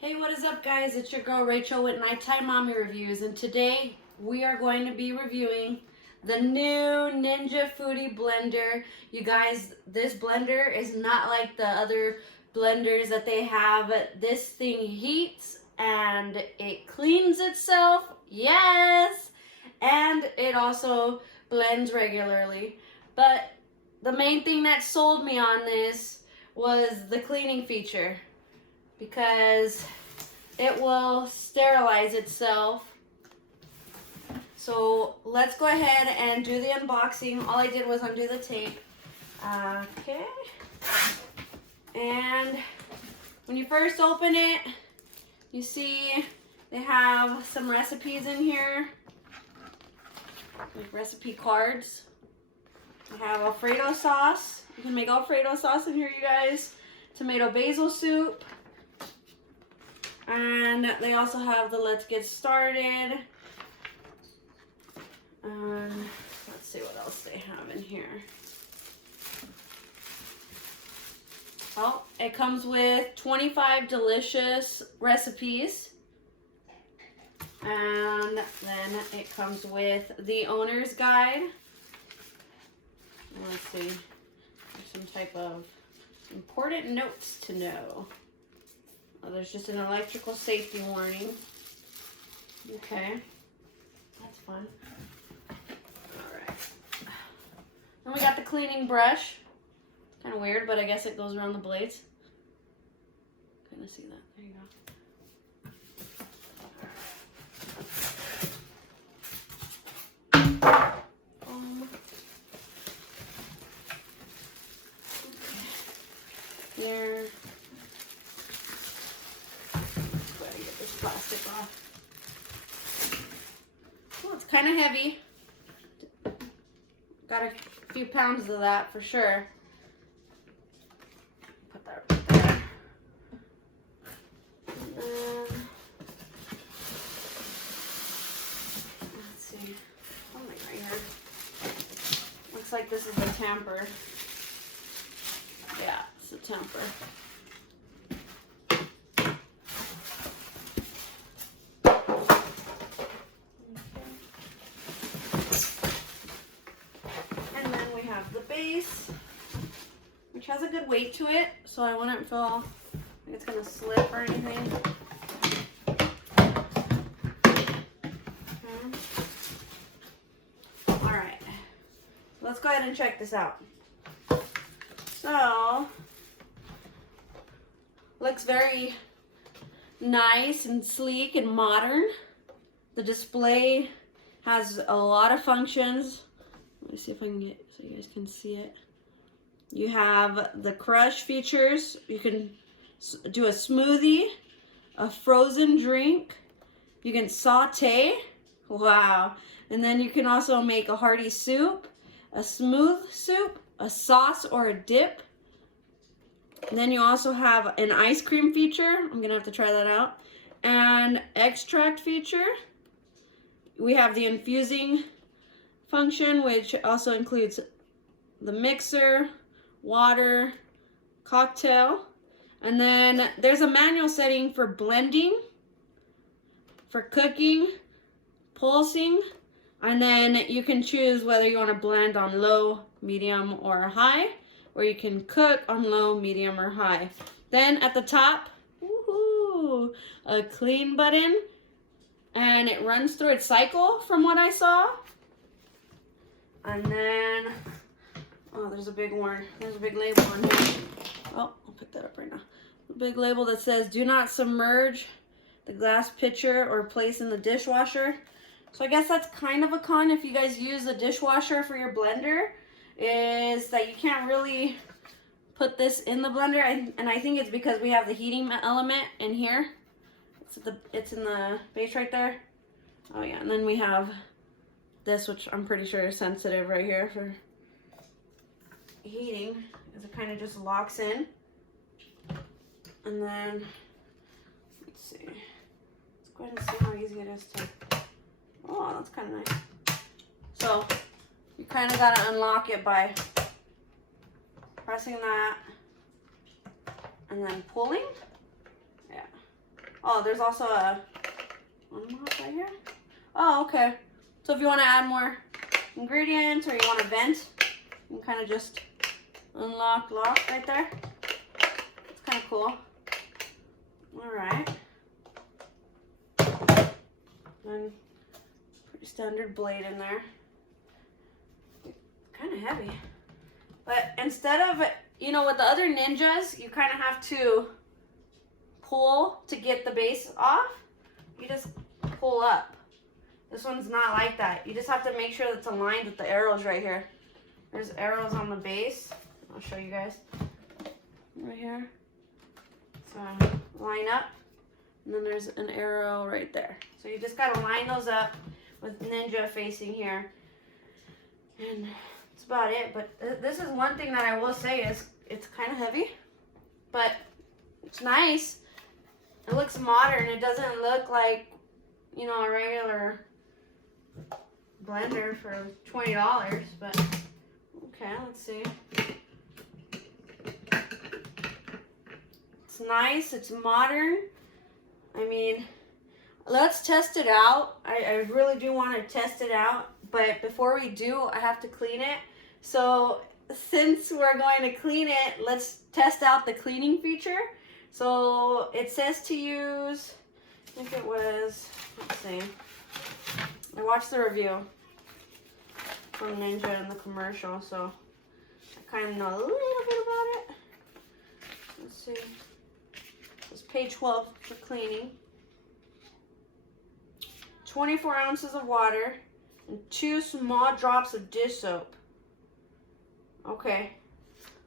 Hey, what is up guys? It's your girl Rachel with Nighttime Mommy Reviews, and today we are going to be reviewing the new Ninja Foodi Blender. You guys, this blender is not like the other blenders that they have. This thing heats and it cleans itself, yes, and it also blends regularly. But the main thing that sold me on this was the cleaning feature, because it will sterilize itself. So let's go ahead and do the unboxing. All I did was undo the tape. Okay. And when you first open it, you see they have some recipes in here, like recipe cards. They have Alfredo sauce. You can make Alfredo sauce in here, you guys. Tomato basil soup. And they also have the Let's Get Started. Let's see what else they have in here. Well, it comes with 25 delicious recipes. And then it comes with the owner's guide. Let's see. There's some type of important notes to know. Oh, there's just an electrical safety warning. Okay, that's fun. All right. Then we got the cleaning brush. Kind of weird, but I guess it goes around the blades. Kind of see that. There you go. There. Plastic off. Oh, it's kind of heavy. Got a few pounds of that for sure. Put that right there. And then, let's see. Something right here. Looks like this is a tamper. Yeah, it's a tamper. The base, which has a good weight to it, so I wouldn't feel like it's gonna slip or anything. Okay. All right, let's go ahead and check this out. So, looks very nice and sleek and modern. The display has a lot of functions. Let me see if I can get so you guys can see it. You have the crush features. You can do a smoothie, a frozen drink. You can saute. Wow. And then you can also make a hearty soup, a smooth soup, a sauce or a dip. And then you also have an ice cream feature. I'm gonna have to try that out. And extract feature. We have the infusing function, which also includes the mixer, water, cocktail, and then there's a manual setting for blending, for cooking, pulsing, and then you can choose whether you want to blend on low, medium, or high, or you can cook on low, medium, or high. Then at the top, woohoo, a clean button, and it runs through its cycle from what I saw. And then, oh, there's a big label on here. Oh, I'll pick that up right now. A big label that says, do not submerge the glass pitcher or place in the dishwasher. So I guess that's kind of a con if you guys use a dishwasher for your blender, is that you can't really put this in the blender. And I think it's because we have the heating element in here. It's in the base right there. Oh yeah, and then we have this, which I'm pretty sure is sensitive right here for heating, because it kind of just locks in. And then, let's see. Let's go ahead and see how easy it is to, oh, that's kind of nice. So, you kind of got to unlock it by pressing that and then pulling. Yeah. Oh, there's also a unlock right here. Oh, okay. So if you want to add more ingredients or you want to vent, you can kind of just unlock, lock right there. It's kind of cool. All right. And pretty standard blade in there. Kind of heavy. But instead of, you know, with the other Ninjas, you kind of have to pull to get the base off. You just pull up. This one's not like that. You just have to make sure that it's aligned with the arrows right here. There's arrows on the base. I'll show you guys. Right here. So line up. And then there's an arrow right there. So you just got to line those up with Ninja facing here. And that's about it. But this is one thing that I will say is it's kind of heavy. But it's nice. It looks modern. It doesn't look like, you know, a regular blender for $20. But, okay, let's see. It's nice. It's modern. I mean, let's test it out. I really do want to test it out. But before we do, I have to clean it. So since we're going to clean it, let's test out the cleaning feature. So it says to use, I think it was, let's see. I watched the review from Ninja in the commercial, so I kind of know a little bit about it. Let's see. It's page 12 for cleaning. 24 ounces of water and 2 small drops of dish soap. Okay.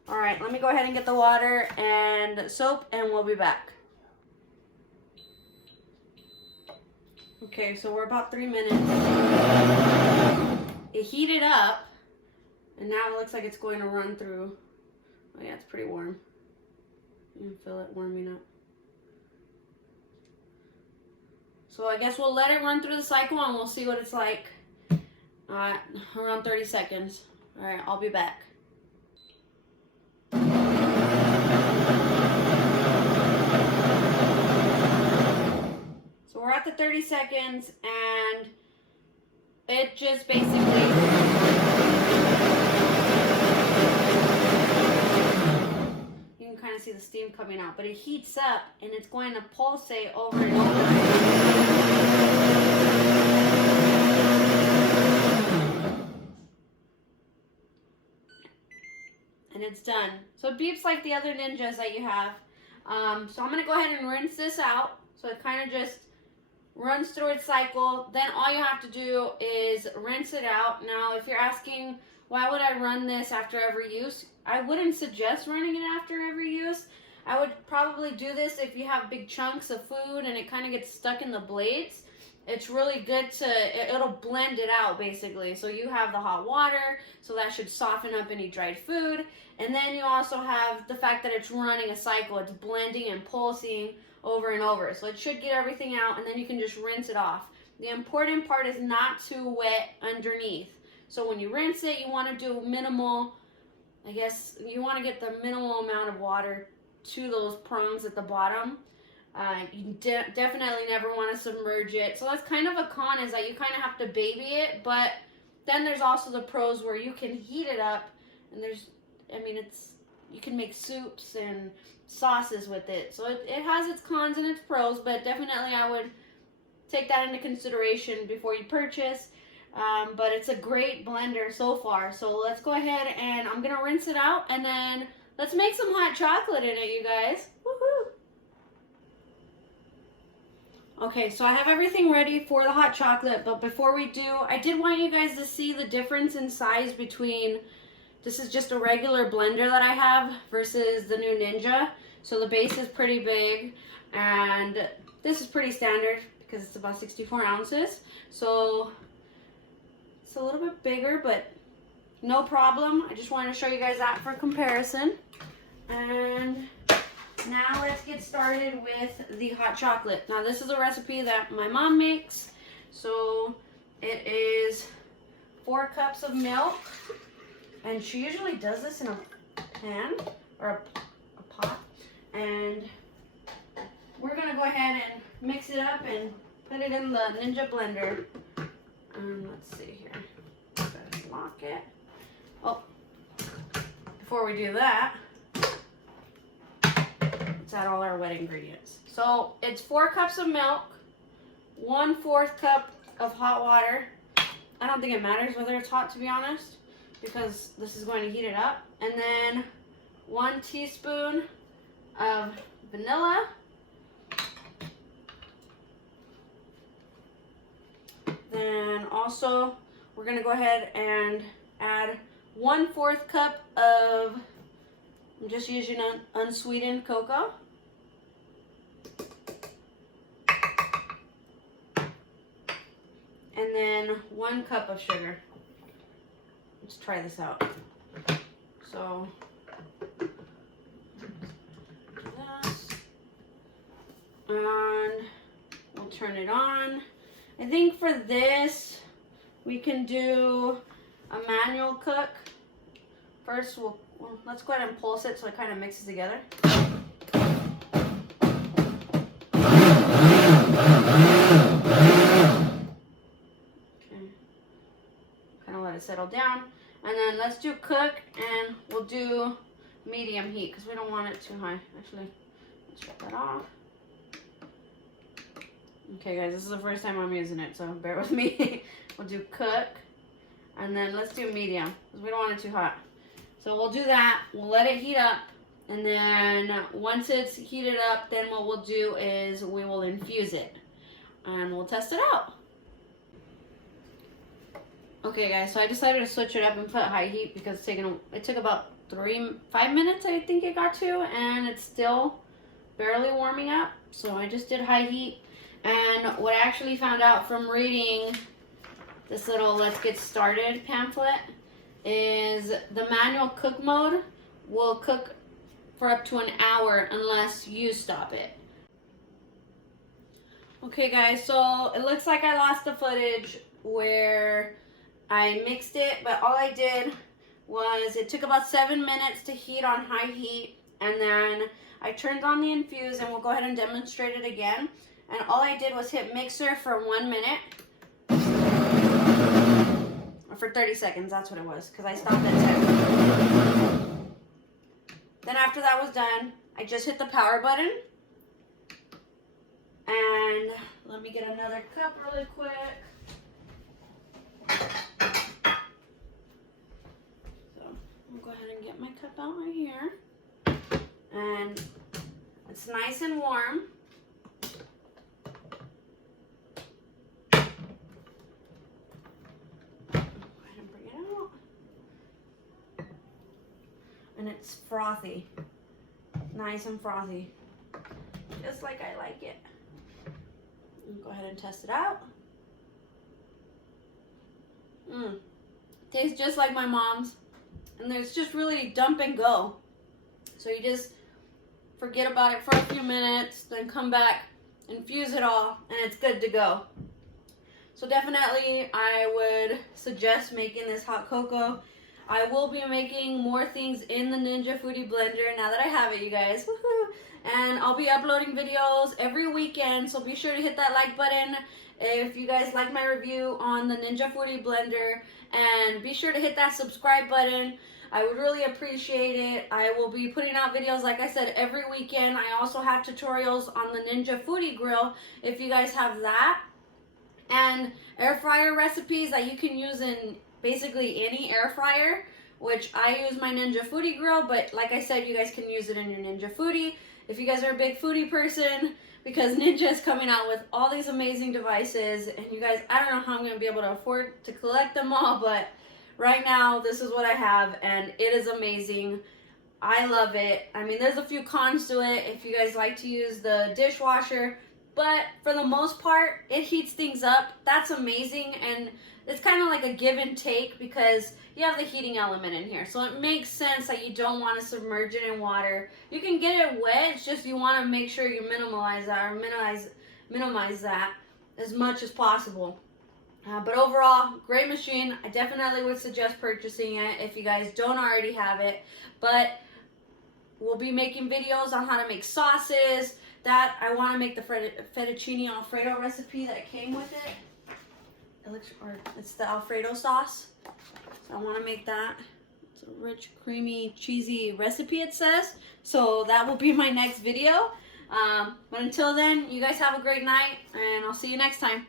All right, let me go ahead and get the water and soap and we'll be back. Okay, so we're about 3 minutes. It heated up and now it looks like it's going to run through. Oh yeah, it's pretty warm. You can feel it warming up. So I guess we'll let it run through the cycle and we'll see what it's like around 30 seconds. All right, I'll be back. So we're at the 30 seconds and it just basically, you can kind of see the steam coming out, but it heats up and it's going to pulsate over and over. And it's done. So it beeps like the other Ninjas that you have. So I'm going to go ahead and rinse this out. So it kind of just runs through its cycle. Then all you have to do is rinse it out. Now, if you're asking, why would I run this after every use? I wouldn't suggest running it after every use. I would probably do this if you have big chunks of food and it kind of gets stuck in the blades. It's really good to, it'll blend it out basically. So you have the hot water, so that should soften up any dried food. And then you also have the fact that it's running a cycle. It's blending and pulsing over and over. So it should get everything out and then you can just rinse it off. The important part is not too wet underneath. So when you rinse it, you want to do minimal, I guess you want to get the minimal amount of water to those prongs at the bottom. You definitely never want to submerge it. So that's kind of a con, is that you kind of have to baby it. But then there's also the pros where you can heat it up. And there's, I mean, you can make soups and sauces with it. So it has its cons and its pros. But definitely I would take that into consideration before you purchase. But it's a great blender so far. So let's go ahead and I'm going to rinse it out. And then let's make some hot chocolate in it, you guys. Woohoo! Okay, so I have everything ready for the hot chocolate, but before we do, I did want you guys to see the difference in size between, this is just a regular blender that I have versus the new Ninja. So the base is pretty big, and this is pretty standard because it's about 64 ounces. So it's a little bit bigger, but no problem. I just wanted to show you guys that for comparison. And now let's get started with the hot chocolate. Now this is a recipe that my mom makes. So it is 4 cups of milk. And she usually does this in a pan or a pot. And we're going to go ahead and mix it up and put it in the Ninja blender. Let's see here. Let's lock it. Oh, before we do that, let's add all our wet ingredients. So it's 4 cups of milk, 1/4 cup of hot water. I don't think it matters whether it's hot, to be honest, because this is going to heat it up. And then 1 teaspoon of vanilla. Then also we're going to go ahead and add 1/4 cup of, I'm just using unsweetened cocoa. And then 1 cup of sugar. Let's try this out. So, do this. And we'll turn it on. I think for this, we can do a manual cook. First, let's go ahead and pulse it so it kind of mixes together. Let it settle down, and then let's do cook, and we'll do medium heat because we don't want it too high. Actually, let's shut that off. Okay guys, this is the first time I'm using it, so bear with me. We'll do cook, and then let's do medium because we don't want it too hot. So we'll do that, we'll let it heat up, and then once it's heated up, then what we'll do is we will infuse it and we'll test it out. Okay guys, so I decided to switch it up and put high heat because it took about 5 minutes, I think it got to, and it's still barely warming up. So I just did high heat, and what I actually found out from reading this little Let's Get Started pamphlet is the manual cook mode will cook for up to an hour unless you stop it. Okay guys, so it looks like I lost the footage where I mixed it, but all I did was it took about 7 minutes to heat on high heat, and then I turned on the infuse, and we'll go ahead and demonstrate it again. And all I did was hit mixer for 1 minute, or for 30 seconds, that's what it was, because I stopped at 10. Then after that was done, I just hit the power button, and let me get another cup really quick. Go ahead and get my cup out right here, and it's nice and warm. Go ahead and bring it out, and it's frothy, nice and frothy, just like I like it. Go ahead and test it out. Tastes just like my mom's. And it's just really dump and go. So you just forget about it for a few minutes, then come back, infuse it all, and it's good to go. So definitely I would suggest making this hot cocoa. I will be making more things in the Ninja Foodi Blender now that I have it, you guys. Woohoo! And I'll be uploading videos every weekend, so be sure to hit that like button if you guys like my review on the Ninja Foodi Blender, and be sure to hit that subscribe button. I would really appreciate it. I will be putting out videos, like I said, every weekend. I also have tutorials on the Ninja Foodi Grill if you guys have that, and air fryer recipes that you can use in basically any air fryer, which I use my Ninja Foodi Grill, but like I said, you guys can use it in your Ninja Foodi if you guys are a big foodie person, because Ninja is coming out with all these amazing devices, and you guys, I don't know how I'm going to be able to afford to collect them all, but right now this is what I have, and it is amazing. I love it. I mean, there's a few cons to it if you guys like to use the dishwasher, but for the most part, it heats things up. That's amazing, and it's kind of like a give and take because you have the heating element in here. So it makes sense that you don't want to submerge it in water. You can get it wet, it's just you want to make sure you minimize that, or minimize that as much as possible. But overall, great machine. I definitely would suggest purchasing it if you guys don't already have it. But we'll be making videos on how to make sauces, that, I want to make the fettuccine Alfredo recipe that came with it. It looks, or it's the Alfredo sauce. So I want to make that. It's a rich, creamy, cheesy recipe, it says. So that will be my next video. But until then, you guys have a great night, and I'll see you next time.